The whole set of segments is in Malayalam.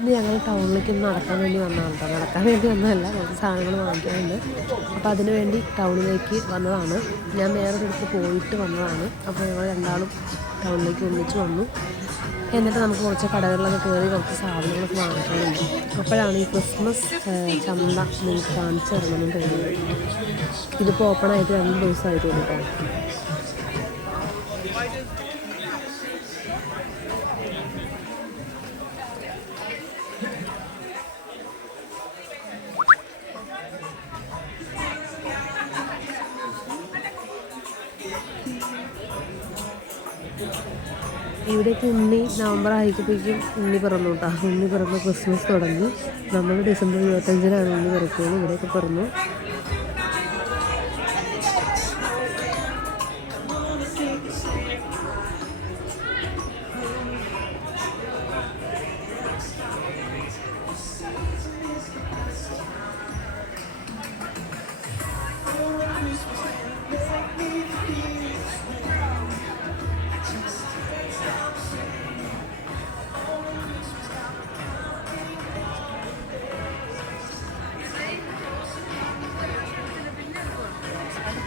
ഇന്ന് ഞങ്ങൾ ടൗണിലേക്കൊന്ന് നടക്കാൻ വേണ്ടി വന്നതാണ് കേട്ടോ. നടക്കാൻ വേണ്ടി വന്നതല്ല, കുറച്ച് സാധനങ്ങൾ വാങ്ങിക്കാനുണ്ട്. അപ്പോൾ അതിന് വേണ്ടി ടൗണിലേക്ക് വന്നതാണ്. ഞാൻ വേറൊരിടത്ത് പോയിട്ട് വന്നതാണ്. അപ്പോൾ ഞങ്ങൾ രണ്ടാളും ടൗണിലേക്ക് ഒന്നിച്ച് വന്നു. എന്നിട്ട് നമുക്ക് കുറച്ച് കടകളിലൊക്കെ കയറി കുറച്ച് സാധനങ്ങളൊക്കെ വാങ്ങിക്കാനുണ്ട്. അപ്പോഴാണ് ഈ ക്രിസ്മസ് ചന്ത നിങ്ങൾക്ക് കാണിച്ചു തരണമെന്ന് തോന്നുന്നത്. ഇതിപ്പോൾ ഓപ്പണായിട്ട് 2 ദിവസമായിട്ടുള്ളൂ കേട്ടോ. ഇവിടേക്ക് ഉണ്ണി നവംബർ ആയിക്കപ്പോഴേക്കും ഉണ്ണി പിറന്നു കേട്ടോ. ഉണ്ണി പിറന്ന് ക്രിസ്മസ് തുടങ്ങി. നമ്മൾ ഡിസംബർ 25-നാണ് ഉണ്ണി പിറക്കുന്നത്. ഇവിടെയൊക്കെ പിറന്നു.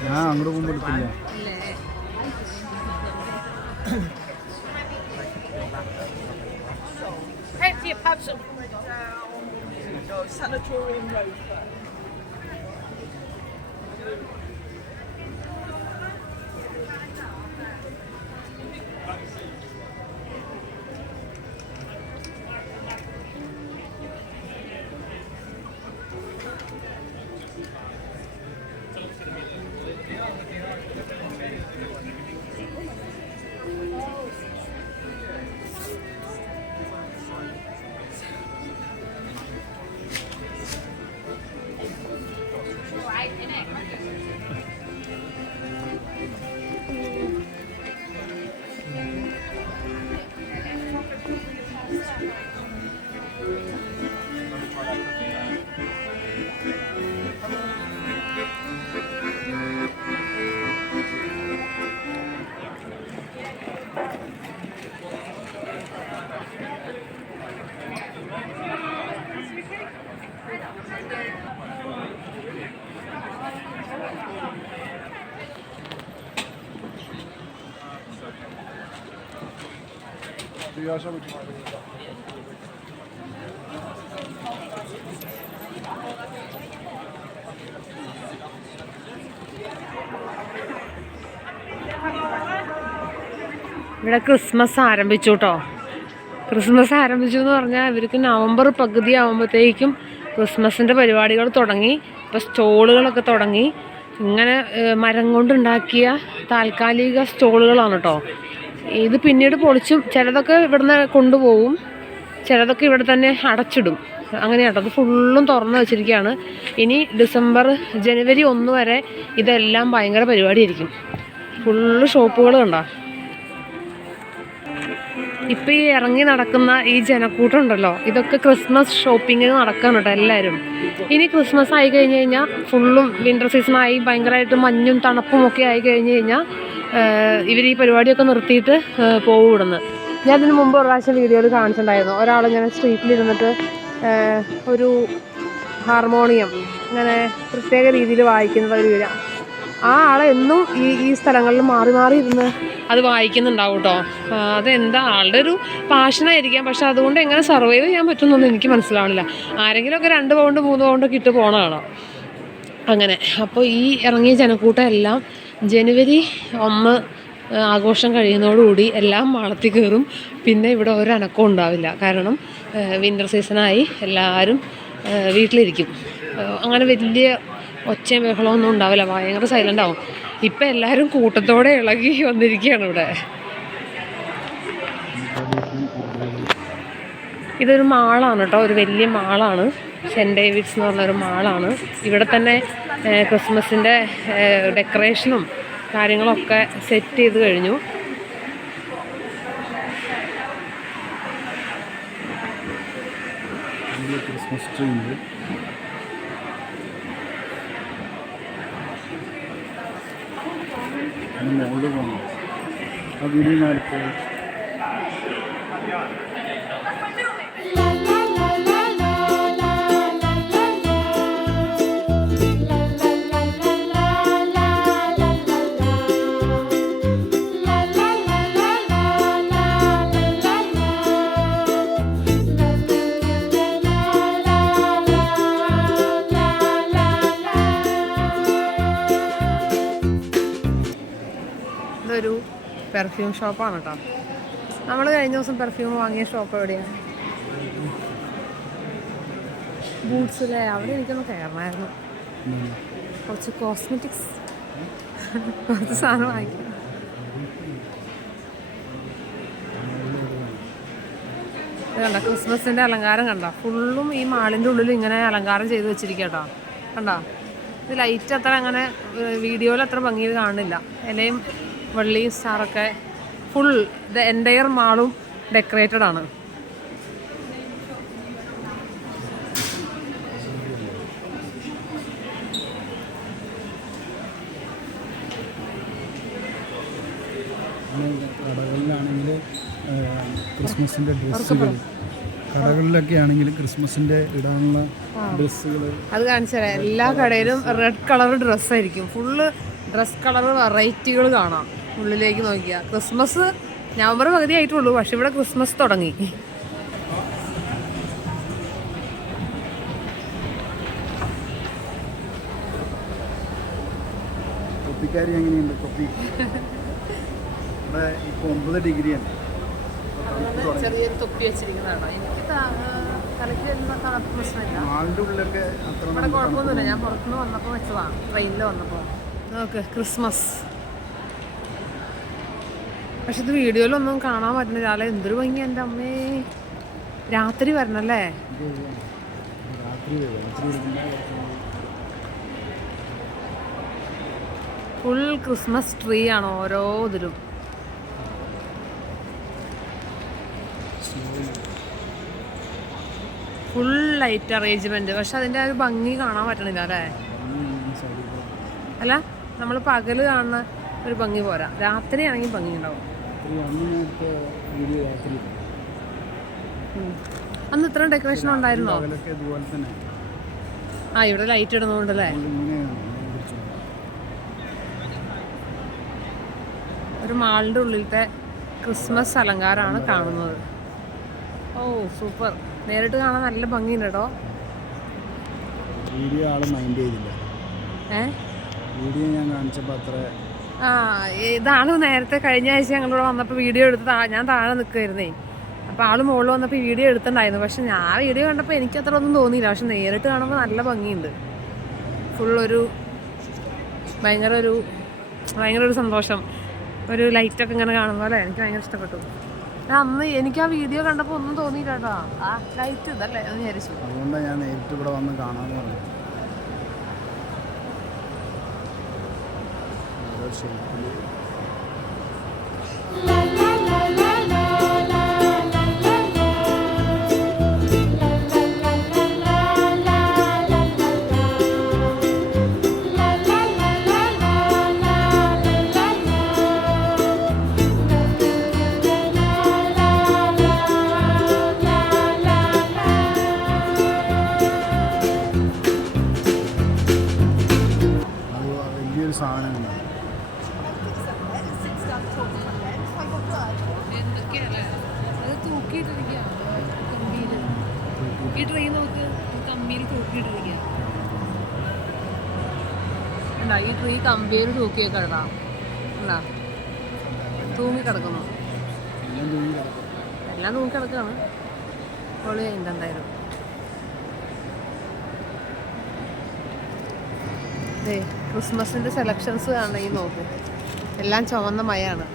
ഞാൻ അങ്ങോട്ട് പോകുമ്പോൾ എടുത്തില്ല. ഇവിടെ ക്രിസ്മസ് ആരംഭിച്ചു കേട്ടോ. ക്രിസ്മസ് ആരംഭിച്ചു എന്ന് പറഞ്ഞാൽ ഇവർക്ക് നവംബർ പകുതി ആകുമ്പോഴത്തേക്കും ക്രിസ്മസിൻ്റെ പരിപാടികൾ തുടങ്ങി. ഇപ്പോൾ സ്റ്റോളുകളൊക്കെ തുടങ്ങി. ഇങ്ങനെ മരം കൊണ്ടുണ്ടാക്കിയ താൽക്കാലിക സ്റ്റോളുകളാണ് കേട്ടോ. ഇത് പിന്നീട് പൊളിച്ചും ചിലതൊക്കെ ഇവിടുന്ന് കൊണ്ടുപോകും, ചിലതൊക്കെ ഇവിടെ തന്നെ അടച്ചിടും. അങ്ങനെയാട്ടോ. അത് ഫുള്ളും തുറന്ന് വെച്ചിരിക്കുകയാണ്. ഇനി ജനുവരി 1 വരെ ഇതെല്ലാം ഭയങ്കര പരിപാടിയായിരിക്കും. ഫുള്ള് ഷോപ്പുകൾ കണ്ടോ. ഇപ്പം ഈ ഇറങ്ങി നടക്കുന്ന ഈ ജനക്കൂട്ടം ഉണ്ടല്ലോ, ഇതൊക്കെ ക്രിസ്മസ് ഷോപ്പിംഗ് നടക്കാണ് കേട്ടോ എല്ലാവരും. ഇനി ക്രിസ്മസ് ആയി കഴിഞ്ഞ് കഴിഞ്ഞാൽ ഫുള്ളും വിൻ്റർ സീസണായി ഭയങ്കരമായിട്ട് മഞ്ഞും തണുപ്പും ഒക്കെ ആയി കഴിഞ്ഞ് കഴിഞ്ഞാൽ ഇവർ ഈ പരിപാടിയൊക്കെ നിർത്തിയിട്ട് പോകും ഇവിടുന്ന്. ഞാൻ ഇതിന് മുമ്പ് ഒരു പ്രാവശ്യം വീഡിയോയിൽ കാണിച്ചിട്ടുണ്ടായിരുന്നു. ഒരാളിങ്ങനെ സ്ട്രീറ്റിലിരുന്നിട്ട് ഒരു ഹാർമോണിയം ഇങ്ങനെ പ്രത്യേക രീതിയിൽ വായിക്കുന്നത് ഒരു വീഡിയോ. ആ ആളെ എന്നും ഈ സ്ഥലങ്ങളിൽ മാറി മാറി ഇരുന്ന് അത് വായിക്കുന്നുണ്ടാവും കേട്ടോ. അതെന്താ ആളുടെ ഒരു പാഷനായിരിക്കാം. പക്ഷെ അതുകൊണ്ട് എങ്ങനെ സർവൈവ് ചെയ്യാൻ പറ്റുമെന്നൊന്നും എനിക്ക് മനസ്സിലാവണില്ല. ആരെങ്കിലുമൊക്കെ 2 പൗണ്ട് 3 പൗണ്ടൊക്കെ ഇട്ട് പോകണതാണ് അങ്ങനെ. അപ്പോൾ ഈ ഇറങ്ങിയ ജനക്കൂട്ടം എല്ലാം ജനുവരി 1 ആഘോഷം കഴിയുന്നതോടുകൂടി എല്ലാം മാളത്തിൽ കയറും. പിന്നെ ഇവിടെ ഒരനക്കവും ഉണ്ടാവില്ല. കാരണം വിൻ്റർ സീസണായി എല്ലാവരും വീട്ടിലിരിക്കും. അങ്ങനെ വലിയ ഒച്ചയും ബഹളമൊന്നും ഉണ്ടാവില്ല. ഭയങ്കര സൈലൻ്റ് ആവും. ഇപ്പം എല്ലാവരും കൂട്ടത്തോടെ ഇളകി വന്നിരിക്കുകയാണ് ഇവിടെ. ഇതൊരു മാളാണ് കേട്ടോ. ഒരു വലിയ മാളാണ്. സെൻറ്റ് ഡേവിഡ്സ് എന്ന് പറഞ്ഞൊരു മാളാണ്. ഇവിടെ തന്നെ ക്രിസ്മസിൻ്റെ ഡെക്കറേഷനും കാര്യങ്ങളൊക്കെ സെറ്റ് ചെയ്ത് കഴിഞ്ഞു. ക്രിസ്മസ് ട്രീ ഉണ്ട്. മുകളിൽ പോകണം. ആ വീഡിയോ ഞാൻ എടുത്തത്. പെർഫ്യൂം ഷോപ്പാണ് കേട്ടോ. നമ്മൾ കഴിഞ്ഞ ദിവസം പെർഫ്യൂം വാങ്ങിയ ഷോപ്പ് എവിടെയാണ്? ബൂട്ട്സിലെ അവിടെ എനിക്കൊന്ന് കയറണമായിരുന്നു. കുറച്ച് കോസ്മെറ്റിക്സ് കുറച്ച് സാധനം വാങ്ങിക്കണം. ഇത് കണ്ട ക്രിസ്മസിൻ്റെ അലങ്കാരം കണ്ട, ഫുള്ളും ഈ മാളിൻ്റെ ഉള്ളിൽ ഇങ്ങനെ അലങ്കാരം ചെയ്ത് വെച്ചിരിക്കുക കേട്ടോ. കണ്ടോ, ഇത് ലൈറ്റ് അത്ര അങ്ങനെ വീഡിയോയിൽ അത്ര ഭംഗിയിൽ കാണുന്നില്ല. ഇലയും വെള്ളിയും സ്റ്റാറൊക്കെ ഫുൾ ദ എൻറ്റയർ മാളും ഡെക്കറേറ്റഡ് ആണ്. കടകളിലാണെങ്കിൽ ക്രിസ്മസിൻ്റെ ഡ്രസ്സുകൾ, കടകളിലൊക്കെ ആണെങ്കിൽ ക്രിസ്മസിൻ്റെ ഇടാനുള്ള ഡ്രസ്സുകൾ അത് കാണിച്ചു തരാം. എല്ലാ കടയിലും റെഡ് കളർ ഡ്രസ്സായിരിക്കും, ഫുള്ള് ഡ്രസ് കളർ വെറൈറ്റികൾ കാണാം. ഉള്ളിലേക്ക് നോക്കിയാൽ ക്രിസ്മസ് നവംബർ പകുതി ആയിട്ടുള്ളൂ, പക്ഷെ ഇവിടെ ക്രിസ്മസ് തുടങ്ങി. തൊപ്പിക്കാരി എങ്ങനെയുണ്ട്? തൊപ്പി ഇവിടെ ഇപ്പോൾ 9 ഡിഗ്രിയാണ്. ചെറിയൊരു തൊപ്പി വെച്ചിരിക്കുന്നതാണ്. എനിക്ക് തലയ്ക്ക് വരുന്ന തണുപ്പ് പ്രശ്നമില്ല. മാളിൻ്റെ ഉള്ളിലൊക്കെ അത്ര ഇവിടെ കുഴപ്പമൊന്നുമില്ല. ഞാൻ പുറത്തുനിന്ന് വന്നപ്പോൾ വെച്ചതാണ്, ട്രെയിനിൽ വന്നപ്പോൾ. നോക്ക് ക്രിസ്മസ്. പക്ഷെ ഇത് വീഡിയോയിലൊന്നും കാണാൻ പറ്റുന്നില്ല. അല്ലെ എന്തൊരു ഭംഗി എൻ്റെ അമ്മേ. രാത്രി വരണല്ലേ? ഫുൾ ക്രിസ്മസ് ട്രീ ആണ് ഓരോ ഇതിലും. Full light arrangement. പക്ഷെ അതിൻ്റെ ഒരു ഭംഗി കാണാൻ പറ്റണില്ല അല്ലേ? അല്ല, നമ്മൾ പകല് കാണുന്ന ഒരു ഭംഗി പോരാ, രാത്രി ആണെങ്കിൽ ഭംഗി ഉണ്ടാവും. അന്ന് ഇത്ര ഡെക്കറേഷൻ ഉണ്ടായിരുന്നോ? ആ, ഇവിടെ ലൈറ്റ് ഇടുന്നോണ്ടല്ലേ. ഒരു മാളിൻ്റെ ഉള്ളിലത്തെ ക്രിസ്മസ് അലങ്കാരമാണ് കാണുന്നത്. ഓ സൂപ്പർ, നേരിട്ട് കാണാൻ നല്ല ഭംഗിയുണ്ട് കേട്ടോ. വീഡിയോ ആള് മൈൻഡ് ചെയ്തില്ല. വീഡിയോ ഞാൻ കാണിച്ചപ്പോൾ അത്ര. ആ, ഇതാണ് നേരത്തെ കഴിഞ്ഞ ആഴ്ച ഞങ്ങളിവിടെ വന്നപ്പോൾ വീഡിയോ എടുത്ത് ഞാൻ താഴെ നിൽക്കുമായിരുന്നേ. അപ്പോൾ ആൾ മുകളിൽ വന്നപ്പോൾ വീഡിയോ എടുത്തിട്ടുണ്ടായിരുന്നു. പക്ഷെ ഞാൻ വീഡിയോ കണ്ടപ്പോൾ എനിക്ക് അത്ര ഒന്നും തോന്നിയില്ല. പക്ഷെ നേരിട്ട് കാണുമ്പോൾ നല്ല ഭംഗിയുണ്ട്. ഫുള്ളൊരു ഭയങ്കര ഒരു സന്തോഷം. ഒരു ലൈറ്റൊക്കെ ഇങ്ങനെ കാണുമ്പോൾ അല്ലേ, എനിക്ക് ഭയങ്കര ഇഷ്ടപ്പെട്ടു. അന്ന് എനിക്ക് ആ വീഡിയോ കണ്ടപ്പോൾ ഒന്നും തോന്നിയില്ല കേട്ടോ. ആ ലൈറ്റ് ഇതല്ലേ എന്ന് വിചാരിച്ചു. അതുകൊണ്ടാണ് ഞാൻ നേരിട്ട് ഇവിടെ വന്ന് കാണാമെന്ന് പറഞ്ഞു. വലിയൊരു സാധനമാണ്. ഈ ട്രെയിൻ നോക്ക്, കമ്പിയിൽ തൂക്കിയിട്ടിരിക്കുക. ഈ ട്രീ കമ്പിയിൽ തൂക്കിയൊക്കെ ഇടാം. എന്താ തൂങ്ങി കിടക്കുന്നു, എല്ലാം തൂങ്ങി കിടക്കുകയാണ്. പൊളിയുണ്ട് എന്തായാലും. ക്രിസ്മസിൻ്റെ സെലക്ഷൻസ് കാണണമെങ്കിൽ നോക്കും, എല്ലാം ചുവന്ന മയാണ്.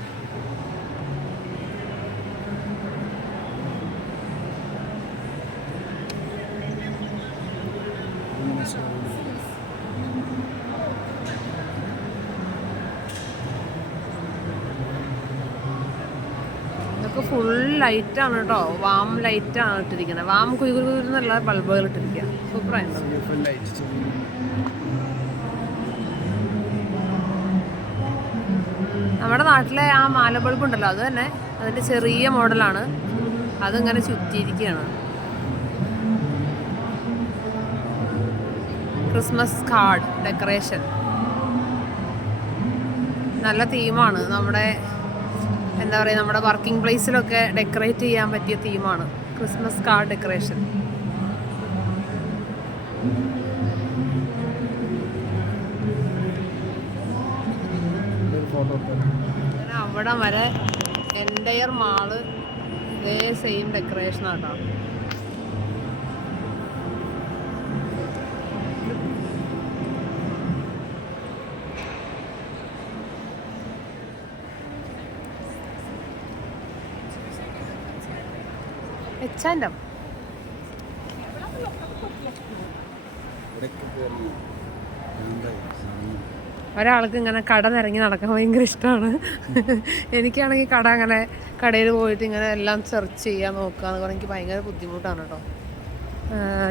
ഇതൊക്കെ ഫുൾ ലൈറ്റാണ് കേട്ടോ, വാം ലൈറ്റാണ് ഇട്ടിരിക്കുന്നത്. വാം കുരുകുരുന്നുള്ള ബൾബുകൾ ഇട്ടിരിക്കുക. സൂപ്പറായിട്ട് നമ്മുടെ നാട്ടിലെ ആ മാല ബൾബ് ഉണ്ടല്ലോ, അത് തന്നെ അതിൻ്റെ ചെറിയ മോഡലാണ്. അതിങ്ങനെ ചുറ്റിയിരിക്കുകയാണ്. ക്രിസ്മസ് കാർഡ് ഡെക്കറേഷൻ നല്ല തീമാണ്. നമ്മുടെ എന്താ പറയുക, നമ്മുടെ വർക്കിംഗ് പ്ലേസിലൊക്കെ ഡെക്കറേറ്റ് ചെയ്യാൻ പറ്റിയ തീമാണ് ക്രിസ്മസ് കാർഡ് ഡെക്കറേഷൻ. അവിടെ വരെ എൻ്റയർ മാള് ഇതേ സെയിം ഡെക്കറേഷനാട്ടോ. എച്ചാൻ്റെ ഒരാൾക്ക് ഇങ്ങനെ കട നിറങ്ങി നടക്കാൻ ഭയങ്കര ഇഷ്ടമാണ്. എനിക്കാണെങ്കിൽ കട അങ്ങനെ കടയിൽ പോയിട്ട് ഇങ്ങനെ എല്ലാം സെർച്ച് ചെയ്യാൻ നോക്കുക എന്ന് പറഞ്ഞാൽ എനിക്ക് ഭയങ്കര ബുദ്ധിമുട്ടാണ് കേട്ടോ.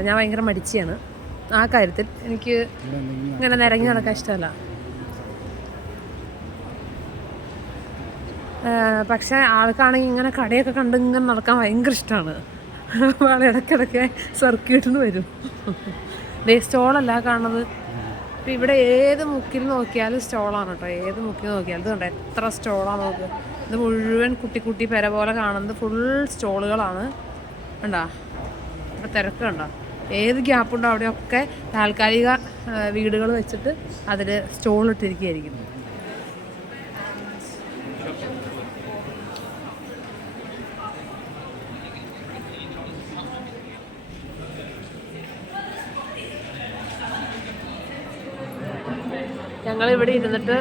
ഞാൻ ഭയങ്കര മടിച്ചിയാണ് ആ കാര്യത്തിൽ. എനിക്ക് ഇങ്ങനെ നിറങ്ങി നടക്കാൻ ഇഷ്ടമല്ല. പക്ഷേ ആൾക്കാണെങ്കിൽ ഇങ്ങനെ കടയൊക്കെ കണ്ട് ഇങ്ങനെ നടക്കാൻ ഭയങ്കര ഇഷ്ടമാണ്. ആൾ ഇടയ്ക്കിടയ്ക്ക് സർക്യൂട്ടിന് വരും. ഡേ സ്റ്റോളല്ല കാണുന്നത്. ഇപ്പം ഇവിടെ ഏത് മുക്കിൽ നോക്കിയാലും സ്റ്റോളാണ് കേട്ടോ. ഏത് മുക്കിൽ നോക്കിയാലും ഇത് കണ്ടോ എത്ര സ്റ്റോളാണ് നോക്ക്. ഇത് മുഴുവൻ കുട്ടി കുട്ടി പെര പോലെ കാണുന്നത് ഫുൾ സ്റ്റോളുകളാണ്. കണ്ടോ ഇവിടെ തിരക്ക് കണ്ടോ. ഏത് ഗ്യാപ്പുണ്ടോ അവിടെയൊക്കെ താൽക്കാലിക വീടുകൾ വെച്ചിട്ട് അതിൽ സ്റ്റോളിട്ടിരിക്കുകയായിരിക്കും. ഞങ്ങളിവിടെ ഇരുന്നിട്ട്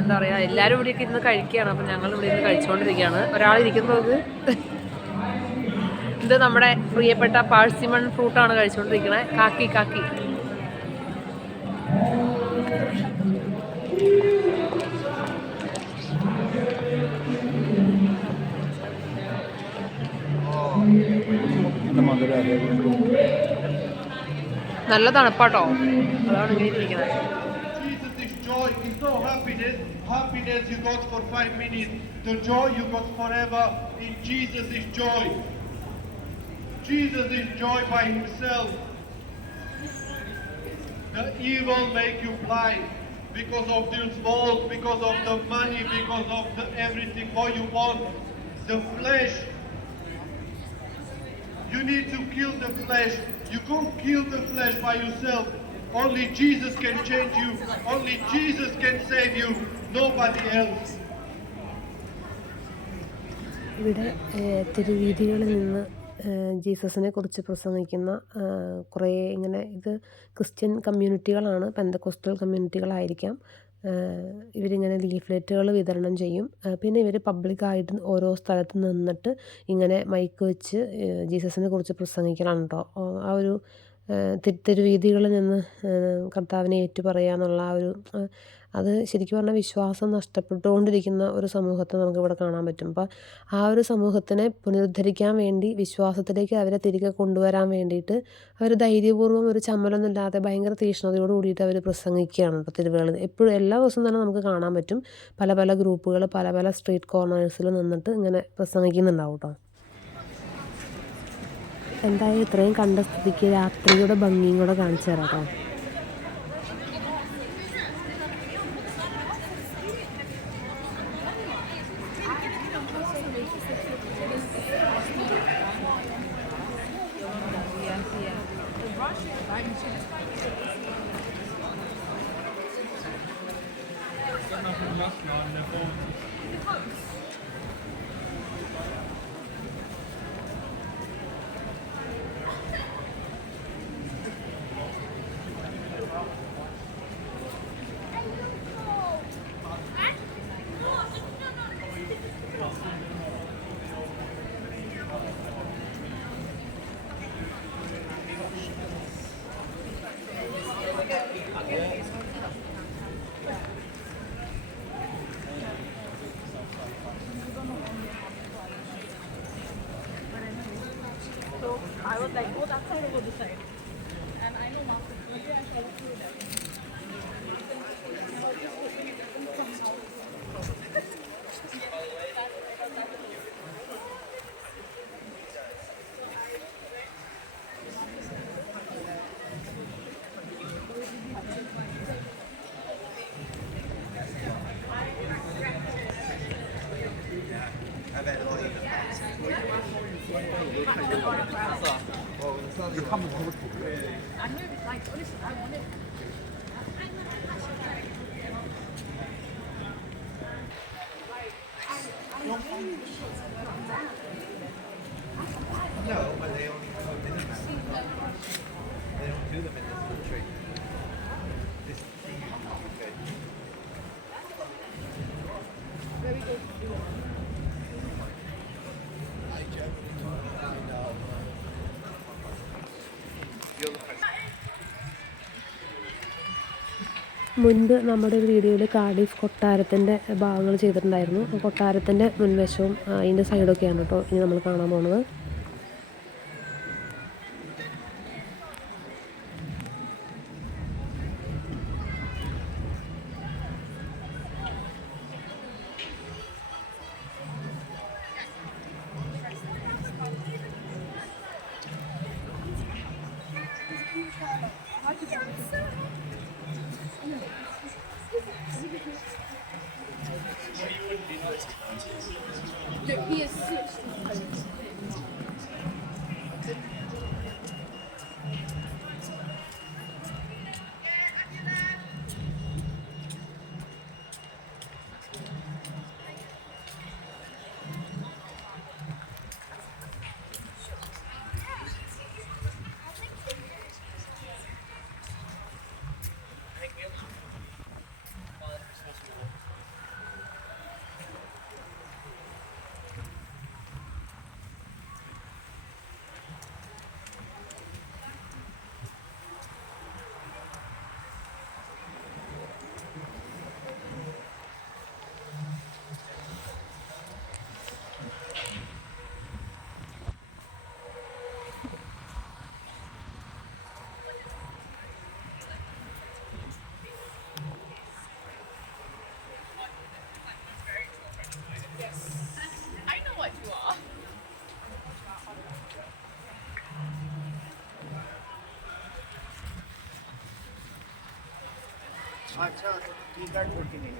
എന്താ പറയുക, എല്ലാവരും ഇവിടെയൊക്കെ ഇരുന്ന് കഴിക്കുകയാണ്. അപ്പം ഞങ്ങൾ ഇവിടെ ഇരുന്ന് കഴിച്ചുകൊണ്ടിരിക്കുകയാണ്. ഒരാളിരിക്കുന്നത് ഇത് നമ്മുടെ പ്രിയപ്പെട്ട പാഴ്സിമൺ ഫ്രൂട്ടാണ് കഴിച്ചുകൊണ്ടിരിക്കുന്നത്. കാക്കി കാക്കി നല്ല തണുപ്പാട്ടോ. അതാണ് ഇങ്ങനെ ഇരിക്കുന്നത്. It's no happiness. Happiness you got for 5 minutes. The joy you got forever. In Jesus is joy. Jesus is joy by himself. The evil make you blind because of this world, because of the money, because of the everything what you want. The flesh. You need to kill the flesh. You can't kill the flesh by yourself. Only Jesus can change you. Only Jesus can save you. Nobody else. ഇവിടെ തിരുവീതികളിൽ നിന്ന് ജീസസിനെ കുറിച്ച് പ്രസംഗിക്കുന്ന കുറേ ഇങ്ങനെ ഇത് ക്രിസ്ത്യൻ കമ്മ്യൂണിറ്റികളാണ്, പെന്തക്കോസ്റ്റൽ കമ്മ്യൂണിറ്റികളായിരിക്കാം. ഇവരിങ്ങനെ ലീഫ്ലെറ്റുകൾ വിതരണം ചെയ്യും. പിന്നെ ഇവർ പബ്ലിക്കായിട്ട് ഓരോ സ്ഥലത്ത് നിന്നിട്ട് ഇങ്ങനെ മൈക്ക് വെച്ച് ജീസസിനെ കുറിച്ച് പ്രസംഗിക്കലാണ് കേട്ടോ. ആ ഒരു തെരുവീതികളിൽ നിന്ന് കർത്താവിനെ ഏറ്റുപറയുക എന്നുള്ള ആ ഒരു അത് ശരിക്കും പറഞ്ഞാൽ വിശ്വാസം നഷ്ടപ്പെട്ടുകൊണ്ടിരിക്കുന്ന ഒരു സമൂഹത്തെ നമുക്കിവിടെ കാണാൻ പറ്റും. അപ്പോൾ ആ ഒരു സമൂഹത്തിനെ പുനരുദ്ധരിക്കാൻ വേണ്ടി വിശ്വാസത്തിലേക്ക് അവരെ തിരികെ കൊണ്ടുവരാൻ വേണ്ടിയിട്ട് അവർ ധൈര്യപൂർവ്വം ഒരു ചമ്മലൊന്നുമില്ലാതെ ഭയങ്കര തീക്ഷ്ണതയോട് കൂടിയിട്ട് അവർ പ്രസംഗിക്കുകയാണ് കേട്ടോ തിരുവേളി. എപ്പോഴും എല്ലാ ദിവസവും തന്നെ നമുക്ക് കാണാൻ പറ്റും. പല പല ഗ്രൂപ്പുകൾ പല പല സ്ട്രീറ്റ് കോർണേഴ്സിൽ നിന്നിട്ട് ഇങ്ങനെ പ്രസംഗിക്കുന്നുണ്ടാവും കേട്ടോ. എന്തായാലും ഇത്രയും കണ്ട സ്ഥിതിക്ക് രാത്രിയുടെ ഭംഗിയും കൂടെ കാണിച്ചു തരാം കേട്ടോ. I was like, oh, that side or this side? And I know Master, maybe I shall do that. No, but they only put them in the map. They don't do them in this country. This is the UK. മുൻപ് നമ്മുടെ ഒരു വീഡിയോയിൽ കാർഡിഫ് കൊട്ടാരത്തിൻ്റെ ഭാഗങ്ങൾ ചെയ്തിട്ടുണ്ടായിരുന്നു. കൊട്ടാരത്തിൻ്റെ മുൻവശവും അതിൻ്റെ സൈഡൊക്കെയാണ് കേട്ടോ ഇനി നമ്മൾ കാണാൻ പോകുന്നത്. I know what you are. अच्छा ठीक है छोटी नहीं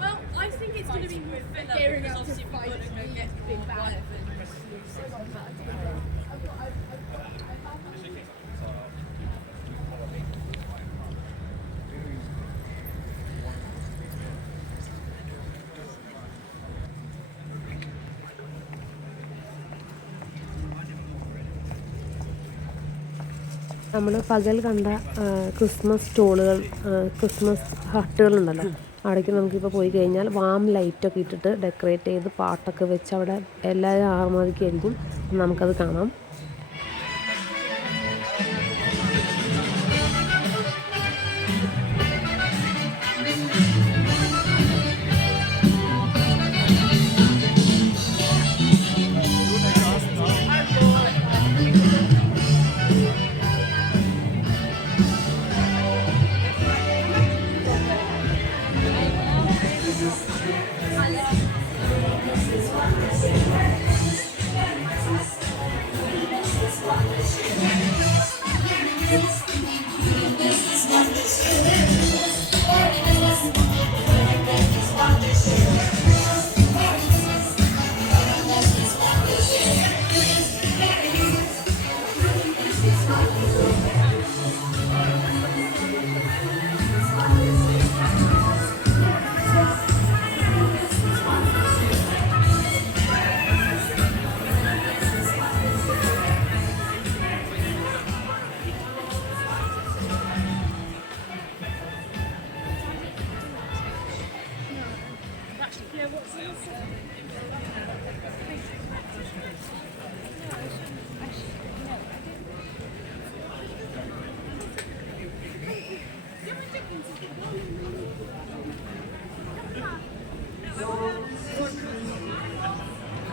Well, I think it's going to be more filler because obviously we've got to go get big bag. നമ്മൾ പകൽ കണ്ട ക്രിസ്മസ് സ്റ്റോളുകൾ, ക്രിസ്മസ് ഹട്ടുകളുണ്ടല്ലോ, അവിടേക്ക് നമുക്കിപ്പോൾ പോയി കഴിഞ്ഞാൽ വാം ലൈറ്റൊക്കെ ഇട്ടിട്ട് ഡെക്കറേറ്റ് ചെയ്ത് പാട്ടൊക്കെ വെച്ച് അവിടെ എല്ലാവരും ആർമാദിക്കായിരിക്കും. നമുക്കത് കാണാം.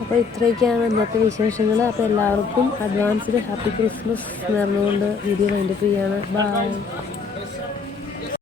അപ്പോൾ ഇത്രയൊക്കെയാണ് ഇന്നത്തെ വിശേഷങ്ങൾ. അപ്പോൾ എല്ലാവർക്കും അഡ്വാൻസ്ഡ് ഹാപ്പി ക്രിസ്മസ് നേർന്നുകൊണ്ട് വീഡിയോ വൈൻഡപ്പ് ചെയ്യാണ്. ബൈ.